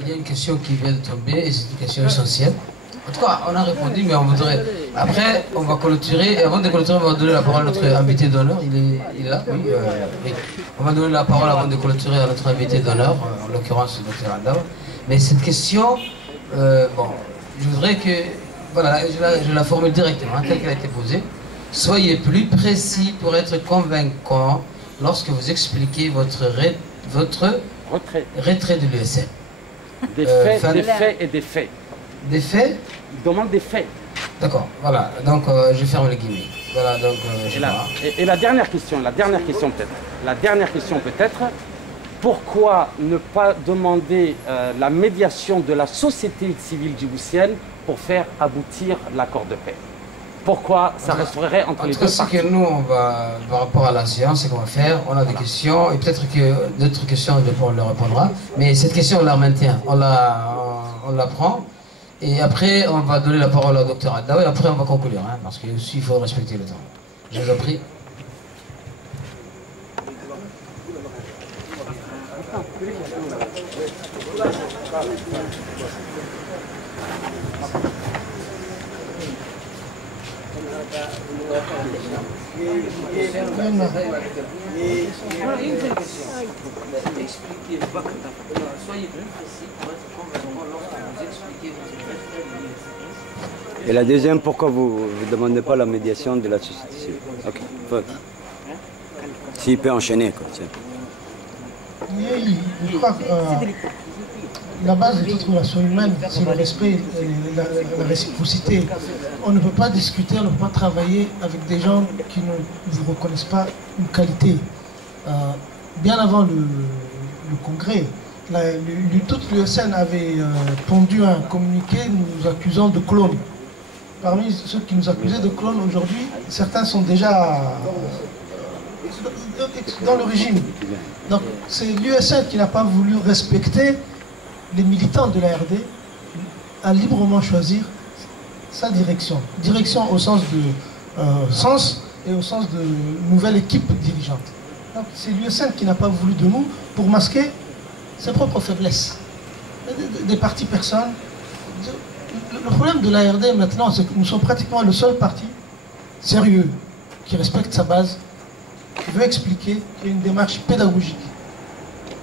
Il y a une question qui vient de tomber et c'est une question essentielle. En tout cas, on a répondu, mais on voudrait... Après, on va clôturer. Et avant de clôturer, on va donner la parole à notre invité d'honneur. Il est là, oui, oui. On va donner la parole avant de clôturer à notre invité d'honneur, en l'occurrence le Dr Andao. Mais cette question, bon, je voudrais que... Voilà, je la formule directement, telle qu'elle a été posée. Soyez plus précis pour être convaincant lorsque vous expliquez votre retrait de l'USN. Des faits et des faits. Des faits? Il demande des faits. D'accord, voilà, donc je ferme les guillemets. Voilà, donc et la dernière question peut-être, pourquoi ne pas demander la médiation de la société civile djiboutienne pour faire aboutir l'accord de paix? Pourquoi ça resterait entre les deux parties? En tout cas, ce que nous, on va, par rapport à la séance, c'est qu'on va faire, on a des questions, et peut-être que d'autres questions, on leur répondra, mais cette question, on la maintient, on la prend, et après, on va donner la parole au docteur Andao, et après, on va conclure, hein, parce qu'il faut respecter le temps. Je vous en prie. Et la deuxième, pourquoi vous ne demandez pas la médiation de la société civile? Ok, s'il peut enchaîner, quoi. Je crois que la base de toute relation humaine, c'est le respect et la réciprocité. On ne peut pas discuter, on ne peut pas travailler avec des gens qui ne vous reconnaissent pas une qualité. Bien avant le congrès, toute l'USN avait pondu un communiqué nous accusant de clones. Parmi ceux qui nous accusaient de clones aujourd'hui, certains sont déjà dans le régime. Donc c'est l'USN qui n'a pas voulu respecter les militants de la RD à librement choisir sa direction. Direction au sens de sens et au sens de nouvelle équipe dirigeante. Donc c'est l'USN qui n'a pas voulu de nous pour masquer ses propres faiblesses. Des partis personnes. Le problème de la RD maintenant, c'est que nous sommes pratiquement le seul parti sérieux qui respecte sa base, qui veut expliquer, qui a une démarche pédagogique.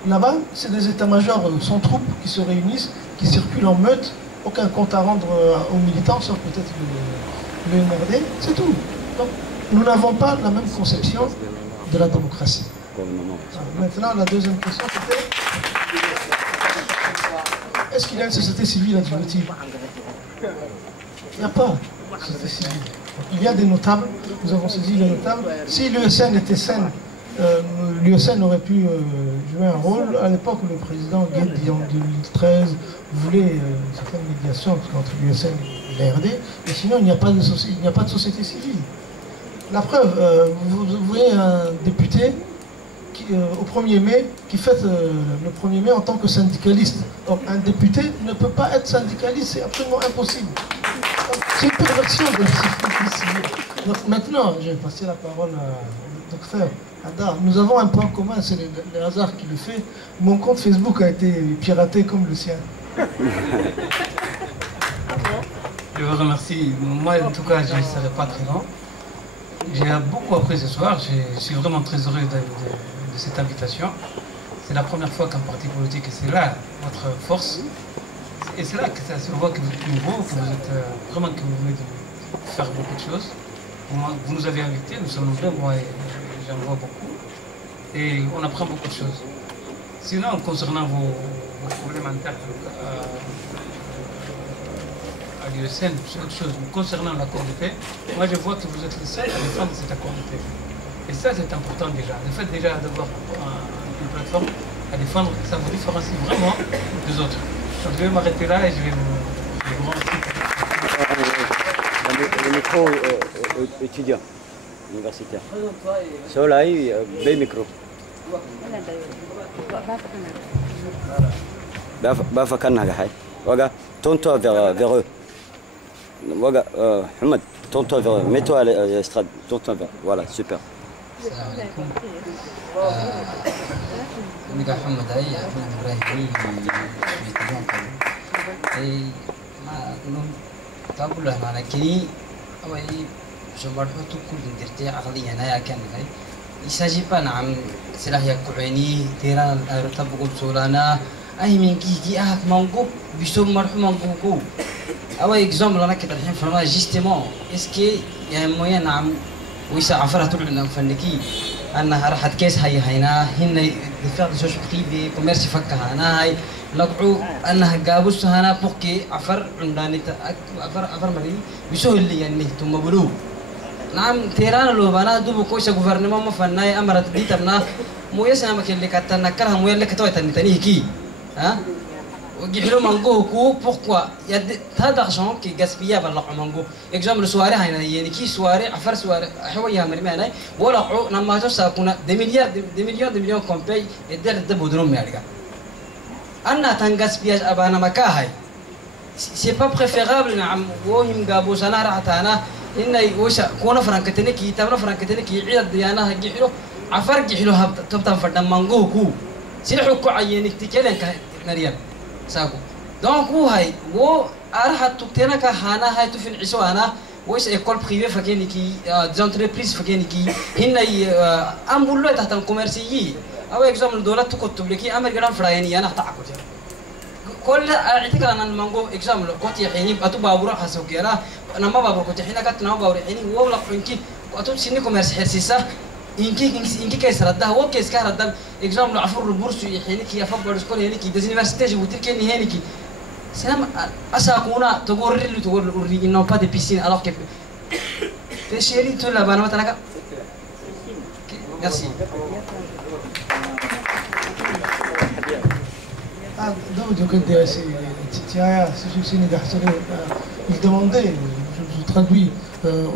Là-bas, c'est des états-majors sans troupes qui se réunissent, qui circulent en meute, aucun compte à rendre aux militants, sauf peut-être le NRD, c'est tout. Donc, nous n'avons pas la même conception de la démocratie. Maintenant, la deuxième question, c'était est-ce qu'il y a une société civile à Djibouti? Il n'y a pas de société civile. Il y a des notables, nous avons saisi les notables. Si l'USN était saine, l'USN aurait pu jouer un rôle. À l'époque, le président Guedi, en 2013, voulait une certaine médiation entre l'USN et la RD, mais sinon, il n'y a pas de société civile. La preuve, vous voyez un député qui, au 1er mai, qui fête le 1er mai en tant que syndicaliste. Donc un député ne peut pas être syndicaliste, c'est absolument impossible. C'est une perversion de la société civile. Donc maintenant, je vais passer la parole au docteur Ada. Nous avons un point commun, c'est le hasard qui le fait. Mon compte Facebook a été piraté comme le sien. Je vous remercie. Moi, en tout cas, je ne serai pas très long. J'ai beaucoup appris ce soir. Je suis vraiment très heureux de cette invitation. C'est la première fois qu'un parti politique, et c'est là votre force. Et c'est là que ça se voit que vous êtes nouveau, que vous êtes vraiment que vous venez de faire beaucoup de choses. Vous nous avez invités, nous sommes nombreux, moi j'en vois beaucoup. Et on apprend beaucoup de choses. Sinon, concernant vos problèmes internes à l'USN, c'est autre chose. Concernant l'accord de paix, moi je vois que vous êtes les seuls à défendre cet accord de paix. Et ça c'est important déjà. Le fait déjà d'avoir une plateforme à défendre, ça vous différencie vraiment des autres. Donc, je vais m'arrêter là et je vais vous remercier. Le micro étudiant, universitaire. Soleil, B micro. Tourne-toi vers eux. Ahmed, tourne-toi vers eux. Mets-toi à l'estrade. Tourne-toi vers eux. Voilà, super. ميجا حمد هاي أحمد إبراهيم في تجون أي ما نم تقول له أنا كني أو أي شو برضو كل درتي عقليا هاي كان هاي يساجي نعم سلاح يكوعني تيران أرتب قول سولانا أي من كي أهك مانجو بيسوم مرحوم مانجو أو إكزامبل أنا كده الحين فما جيستمون إسكي يعني مويا نعم ويسا عفرها تقول فنكي أنها راح تكيس هاي هينا هن دفاع سوش بخيبي كوميرسي فكها أنا هاي لقعو أنها جابوس هنا بوكي عفر عندنا عفر مري بيسوه اللي يعني ثم بلو نعم تيران لو بنا دوبو كويسة غوفرنمان ما فناي أمرت دي تبنا مويا سامك اللي كتنا كرها مويا اللي كتوي تاني كي ها وجحلو مانجو كو بوكوا يد هذا عشان كي جاسبيا بلقوا مانجو إكزامبل سواري هنا يعني كي سواري عفر سواري حويها مرمي هنا ولا عو نما توسا كنا 2 مليون كومبي يدير دبودروم يارجع أنا تنجاسبيا أبانا مكاهي سي با بريفيرابل نعم وهم جابوا سنة رحتنا إن وش كونا فرانكتني كي تبنا فرانكتني كي عيد ديانا جحلو عفر جحلو هب تبتم فردان مانجو كو سيلحو كو عينك تكلم كمريم ساقو دونك هو هاي و أرحت تبتنا كهانا هاي تفين عيسو أنا ويش إيكول بريفي فكيني كي زونتريبريز فكيني كي هنا أمبولو تحت الكوميرسيي أو إكزام الدولة تكتب لكي أمر جرام فرايني أنا أحتاجه كل أعتقد أن المانجو إكزام كنت يحيني أتو بابورا حسوكي أنا ما بابور كنت حين كنت ناو بابور حيني ولا إنكي أتو سيني كوميرس حسيسة إنكي كيس رده هو كيس كه رده إكزام العفور البورس يحيني كي يفكر سكول هني كي دزني فرستيج وتركني هني كي سلام أساكونا تقول اللي تقول أوري إنه بعد بيسين alors que تشيري تولا بنا مثلا كا merci Donc, il demandait, je traduis,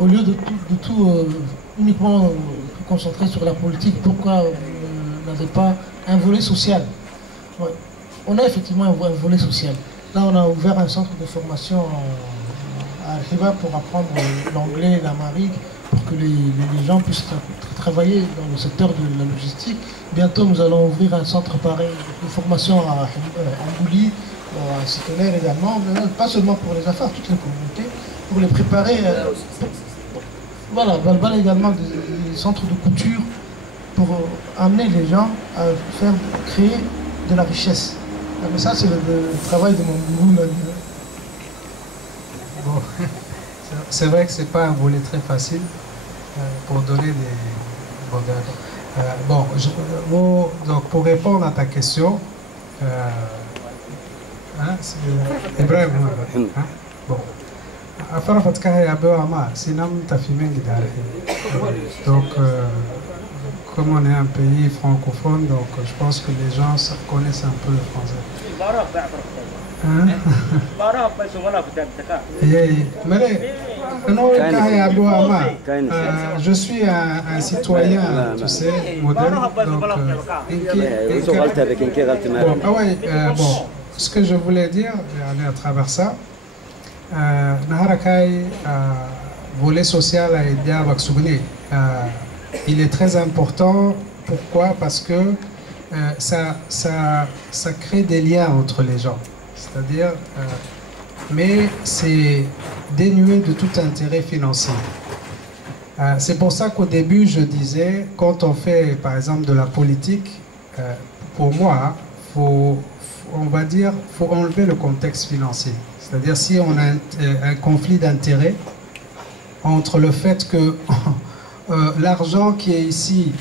au lieu de tout uniquement concentrer sur la politique, pourquoi on n'avait pas un volet social? Ouais. On a effectivement un volet social. Là, on a ouvert un centre de formation à Al-Hiba pour apprendre l'anglais, l'amharique, pour que les gens puissent travailler dans le secteur de la logistique. Bientôt, nous allons ouvrir un centre pareil de formation à Ambouli, à Sitoler également, mais pas seulement pour les affaires, toutes les communautés, pour les préparer. Voilà, Balbal également des centres de couture pour amener les gens à créer de la richesse. Mais ça, c'est le travail de mon gourou. Bon, c'est vrai que ce n'est pas un volet très facile pour donner des... donc pour répondre à ta question, Ibrahim, bon, donc comme on est un pays francophone, donc je pense que les gens connaissent un peu le français. Je suis un citoyen, tu sais, moderne. Bon, ce que je voulais dire, aller à travers ça, volet social à Edia Baksougné, il est très important. Pourquoi? Parce que ça crée des liens entre les gens. C'est-à-dire, mais c'est dénué de tout intérêt financier. C'est pour ça qu'au début, je disais, quand on fait, par exemple, de la politique, pour moi, on va dire, faut enlever le contexte financier. C'est-à-dire, si on a un conflit d'intérêt entre le fait que l'argent qui est ici,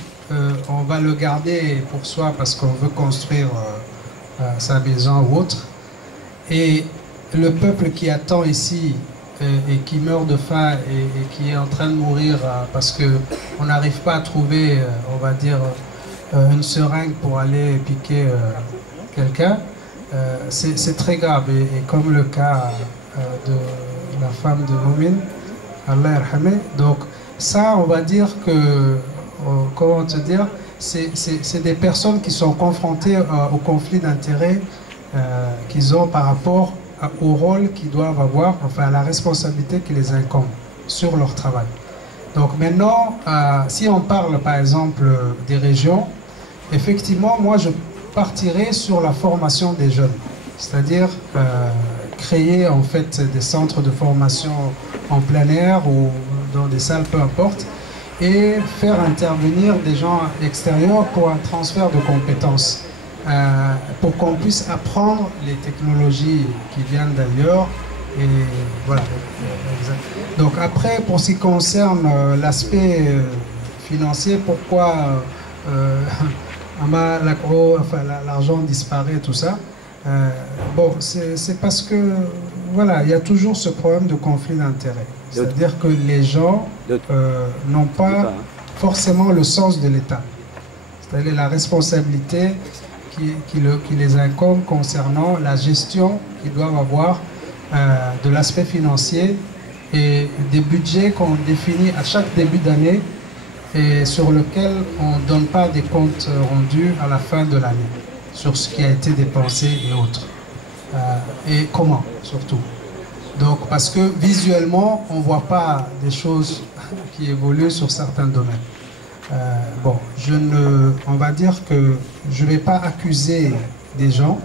on va le garder pour soi parce qu'on veut construire sa maison ou autre, et le peuple qui attend ici et qui meurt de faim et qui est en train de mourir parce qu'on n'arrive pas à trouver, on va dire, une seringue pour aller piquer quelqu'un, c'est très grave. Et comme le cas de la femme de Moumine, Allah yarhameh, donc ça, on va dire que, comment te dire, c'est des personnes qui sont confrontées au conflit d'intérêts qu'ils ont par rapport au rôle qu'ils doivent avoir, enfin à la responsabilité qui les incombe sur leur travail. Donc maintenant, si on parle par exemple des régions, effectivement, moi partirait sur la formation des jeunes, c'est-à-dire créer en fait des centres de formation en plein air ou dans des salles, peu importe, et faire intervenir des gens extérieurs pour un transfert de compétences, pour qu'on puisse apprendre les technologies qui viennent d'ailleurs. Et voilà. Donc après, pour ce qui concerne l'aspect financier, pourquoi l'argent disparaît, tout ça, bon, c'est parce que voilà, il y a toujours ce problème de conflit d'intérêts. C'est-à-dire que les gens n'ont pas forcément le sens de l'État. C'est-à-dire la responsabilité qui les incombe concernant la gestion qu'ils doivent avoir de l'aspect financier et des budgets qu'on définit à chaque début d'année et sur lequel on ne donne pas des comptes rendus à la fin de l'année sur ce qui a été dépensé et autres. Et comment surtout. Donc parce que visuellement on ne voit pas des choses qui évoluent sur certains domaines. Bon, on va dire que je ne vais pas accuser des gens.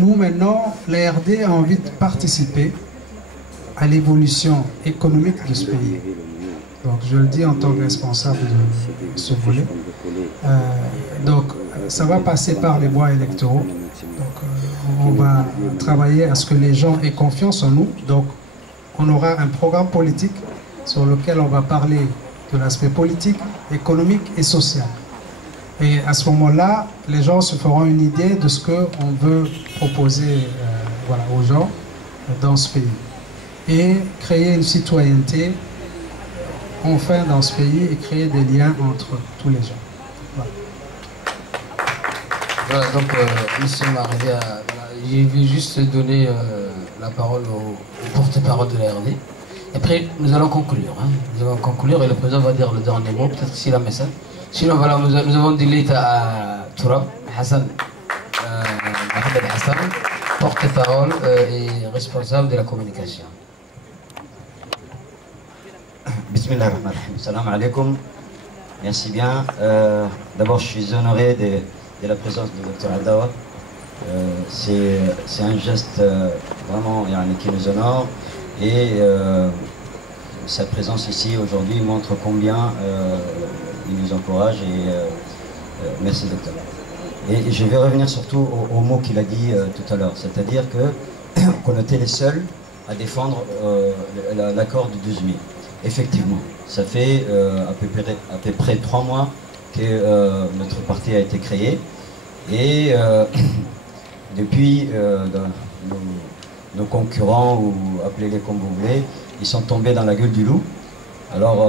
Nous maintenant, la RD a envie de participer à l'évolution économique de ce pays. Donc je le dis en tant que responsable de ce volet. Donc ça va passer par les voies électoraux. Donc on va travailler à ce que les gens aient confiance en nous. Donc on aura un programme politique sur lequel on va parler de l'aspect politique, économique et social. Et à ce moment-là, les gens se feront une idée de ce qu'on veut proposer voilà, aux gens dans ce pays. Et créer une citoyenneté enfin dans ce pays et créer des liens entre tous les gens. Voilà. Voilà, donc nous sommes arrivés à... Je vais juste donner la parole au porte-parole de la RD. Et après, nous allons conclure. Hein. Nous allons conclure et le président va dire le dernier mot, peut-être s'il a un message. Sinon, voilà, nous avons dit à Tourab, Hassan, Mohamed Hassan, porte-parole et responsable de la communication. Bismillahirrahmanirrahim. Salam alaikum. Merci bien. D'abord, je suis honoré de la présence du Dr Adawa. C'est un geste vraiment qui nous honore. Et sa présence ici aujourd'hui montre combien il nous encourage. Et merci docteur. Et je vais revenir surtout aux mots qu'il a dit tout à l'heure. C'est-à-dire qu'on était les seuls à défendre l'accord du 12 mai. Effectivement, ça fait à peu près 3 mois que notre parti a été créé. Et depuis, nos concurrents, ou appelez-les comme vous voulez, ils sont tombés dans la gueule du loup. Alors,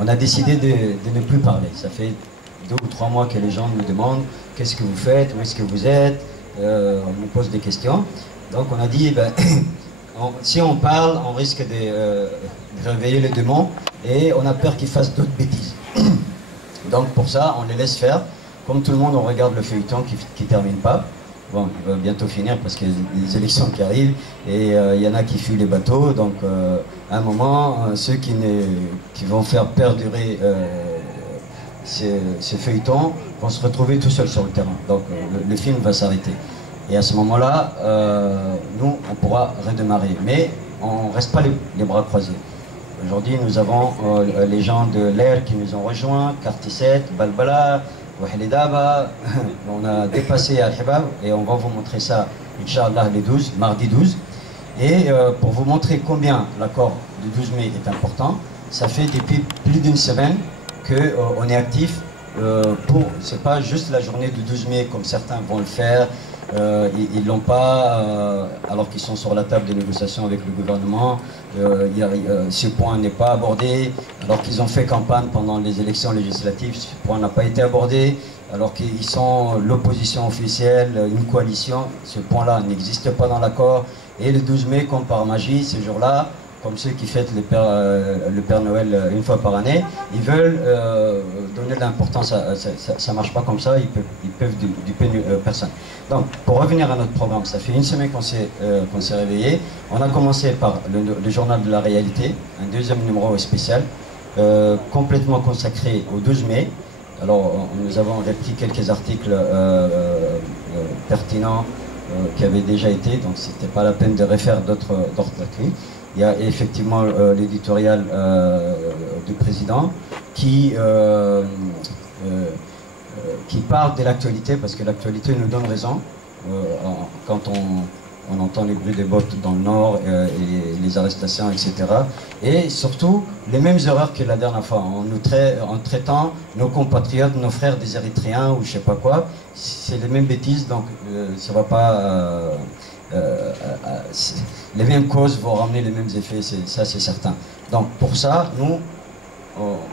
on a décidé de ne plus parler. Ça fait 2 ou 3 mois que les gens nous demandent qu'est-ce que vous faites, où est-ce que vous êtes, on nous pose des questions. Donc on a dit, ben, si on parle, on risque de réveiller les démons et on a peur qu'ils fassent d'autres bêtises. Donc pour ça, on les laisse faire. Comme tout le monde, on regarde le feuilleton qui ne termine pas. Bon, il va bientôt finir parce qu'il y a des élections qui arrivent et il y en a qui fuient les bateaux. Donc à un moment, ceux qui vont faire perdurer ces feuilletons vont se retrouver tout seuls sur le terrain. Donc le film va s'arrêter. Et à ce moment-là, nous, on pourra redémarrer. Mais on ne reste pas les bras croisés. Aujourd'hui, nous avons les gens de l'air qui nous ont rejoints, Kartisset, Balbala, Wahlidaba. On a dépassé Al-Hibab et on va vous montrer ça, Inch'Allah, le 12, mardi 12. Et pour vous montrer combien l'accord du 12 mai est important, ça fait depuis plus d'une semaine qu'on est actif c'est pas juste la journée du 12 mai comme certains vont le faire. Ils l'ont pas alors qu'ils sont sur la table de négociation avec le gouvernement. Ce point n'est pas abordé alors qu'ils ont fait campagne pendant les élections législatives. Ce point n'a pas été abordé alors qu'ils sont l'opposition officielle, une coalition. Ce point-là n'existe pas dans l'accord. Et le 12 mai, comme par magie, ce jour-là, comme ceux qui fêtent le Père Noël une fois par année, ils veulent donner de l'importance à ça. Ne marche pas comme ça, ils peuvent duper personne. Donc, pour revenir à notre programme, ça fait une semaine qu'on s'est réveillé. On a commencé par le journal de la réalité, un deuxième numéro spécial, complètement consacré au 12 mai. Alors, nous avons repris quelques articles pertinents qui avaient déjà été, donc c'était pas la peine de refaire d'autres articles. Il y a effectivement l'éditorial du président qui parle de l'actualité, parce que l'actualité nous donne raison. Quand on entend les bruits des bottes dans le nord et les arrestations, etc. Et surtout, les mêmes erreurs que la dernière fois, en traitant nos compatriotes, nos frères des Érythréens ou je sais pas quoi, c'est les mêmes bêtises, donc ça va pas... les mêmes causes vont ramener les mêmes effets, ça c'est certain. Donc pour ça, nous,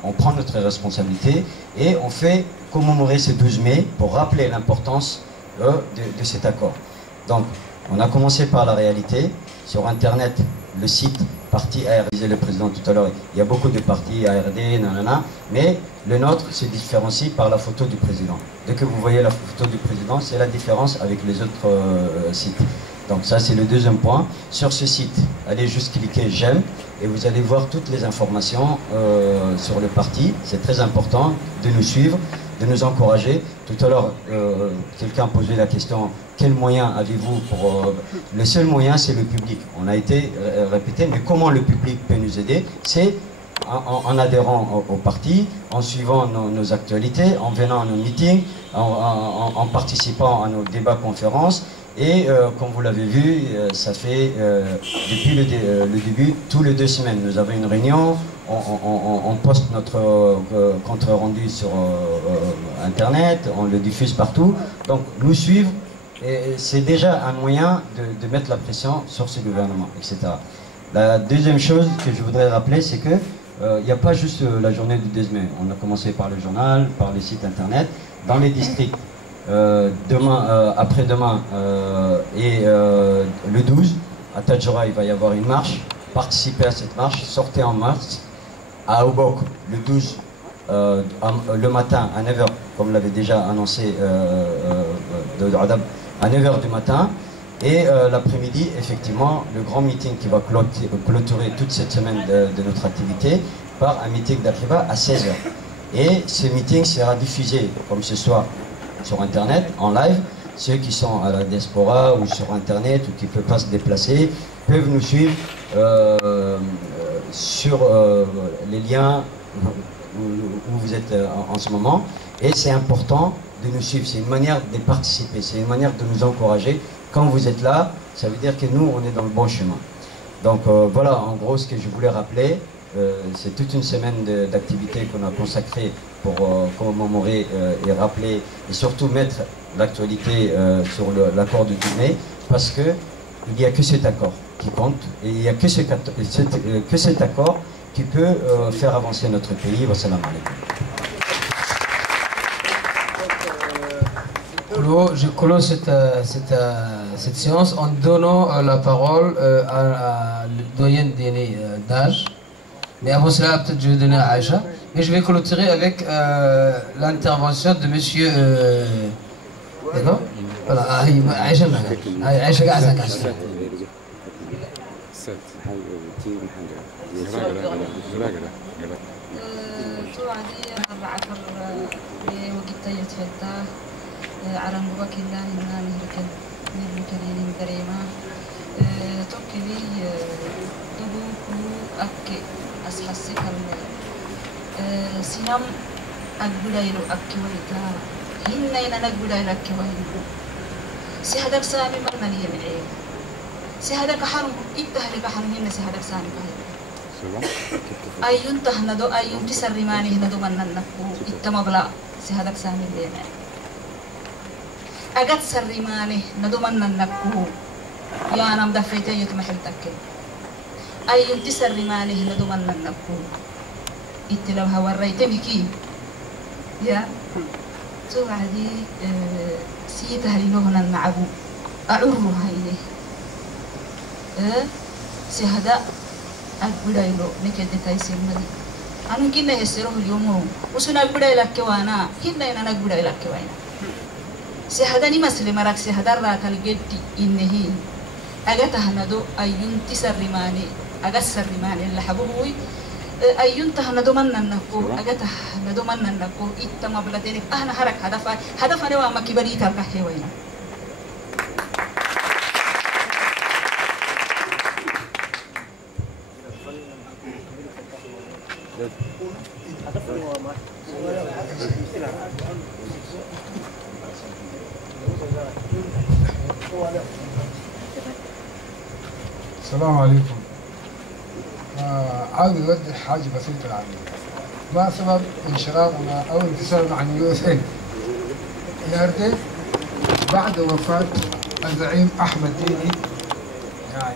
on prend notre responsabilité et on fait commémorer ce 12 mai pour rappeler l'importance de cet accord. Donc, on a commencé par la réalité. Sur Internet, le site parti ARD, disait le président tout à l'heure, il y a beaucoup de partis ARD, nanana, mais le nôtre se différencie par la photo du président. Dès que vous voyez la photo du président, c'est la différence avec les autres sites. Donc ça, c'est le deuxième point. Sur ce site, allez juste cliquer j'aime et vous allez voir toutes les informations sur le parti. C'est très important de nous suivre, de nous encourager. Tout à l'heure, quelqu'un posait la question, quel moyen avez-vous pour... Le seul moyen, c'est le public. On a été répété, mais comment le public peut nous aider? C'est en adhérant au parti, en suivant nos actualités, en venant à nos meetings, en participant à nos débats conférences. Et comme vous l'avez vu, ça fait depuis le début, tous les 2 semaines, nous avons une réunion, on poste notre compte rendu sur Internet, on le diffuse partout. Donc nous suivre, c'est déjà un moyen de mettre la pression sur ce gouvernement, etc. La deuxième chose que je voudrais rappeler, c'est que il n'y a pas juste la journée du 2 mai. On a commencé par le journal, par les sites Internet, dans les districts. Demain, après-demain et le 12, à Tadjoura, il va y avoir une marche. Participez à cette marche, sortez en masse. À Obok, le 12, le matin à 9h, comme l'avait déjà annoncé à 9h du matin. Et l'après-midi, effectivement, le grand meeting qui va clôturer toute cette semaine de notre activité par un meeting d'Apriba à 16h. Et ce meeting sera diffusé, comme ce soir, sur Internet, en live. Ceux qui sont à la diaspora ou sur Internet ou qui ne peuvent pas se déplacer peuvent nous suivre sur les liens où vous êtes en ce moment. Et c'est important de nous suivre, c'est une manière de participer, c'est une manière de nous encourager. Quand vous êtes là, ça veut dire que nous, on est dans le bon chemin. Donc voilà, en gros, ce que je voulais rappeler, c'est toute une semaine d'activités qu'on a consacrée pour commémorer et rappeler, et surtout mettre l'actualité sur l'accord de 12 mai, parce qu'il n'y a que cet accord qui compte, et il n'y a que cet accord qui peut faire avancer notre pays. Wassalam alaikum. Je clôt cette séance en donnant la parole à la doyenne d'aînés d'âge. Mais avant cela, peut-être je vais donner à Aïcha. Mais je vais clôturer avec l'intervention de monsieur... D'accord? Voilà, Aïcha. Aïcha Gaza. عرن بوكي الله إننا نهركن نهركن دريما توكلي دبوكو أك أسحسك سنام أقبلايلو أك ويتا هنا إنا نقبلايلو أك ويتا سهدك سامي مرمني يمعي سهدك حرم إبتهلي بحرم هنا سهدك سامي بحرم أيون تهندو أيون تسرماني هندو من النفو إتمبلا سهدك سامي اللي يمعي أجت سرمانه ندومنا نكوه يا أنا مدفعتي يتمحل تكل أي أنت سرمانه ندومنا نكوه إتلو هوريت مكي يا تو عادي سيته لنهنا المعبو أعره هينه سهدا أقبله نكد تايسين مدي أنا كنا يسره اليوم وسنا أقبله لك وانا كنا أنا أقبله لك وانا سهدني مسلم راك سهدر راك الجدي إنه أجت هندو أيون تسرماني أجت سرماني اللي حبوي أيونته ندمنا النكو أجته ندمنا النكو إتما بلدين أنا حرك هدف أنا وما كبري تركه وينا السلام عليكم. عاوز أوضح حاجة بسيطة يعني ما سبب انشراطنا أو انفصالنا عن يو اس ان ياردي بعد وفاة الزعيم أحمد ديني يعني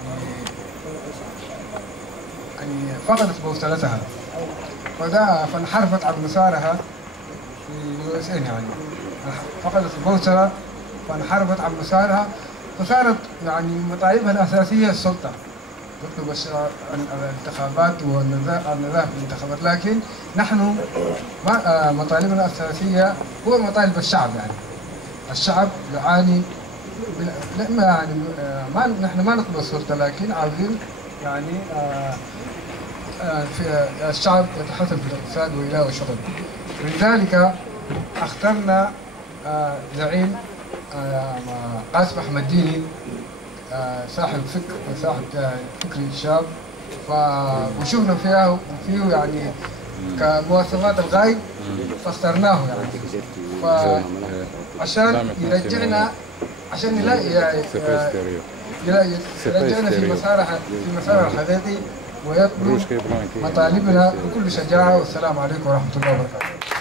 فقدت بوصلتها فانحرفت عن مسارها في يو اس ان يعني فقدت البوصلة فانحرفت عن مسارها فصارت يعني مطالبها الأساسية السلطة تطلب الانتخابات والنزاهة في الانتخابات لكن نحن مطالبنا الأساسية هو مطالب الشعب يعني الشعب يعاني يعني نحن ما نطلب السلطة لكن عاوزين يعني في الشعب يتحسن في الاقتصاد وإلى وشغل لذلك اخترنا زعيم قاسم أحمد ديني صاحب فكر الشاب وشفنا فيه يعني كمواصفات الغاية فاخترناه يعني عشان يرجعنا عشان يرجعنا في مسارها الحقيقي ويطلب مطالبنا بكل شجاعة والسلام عليكم ورحمة الله وبركاته.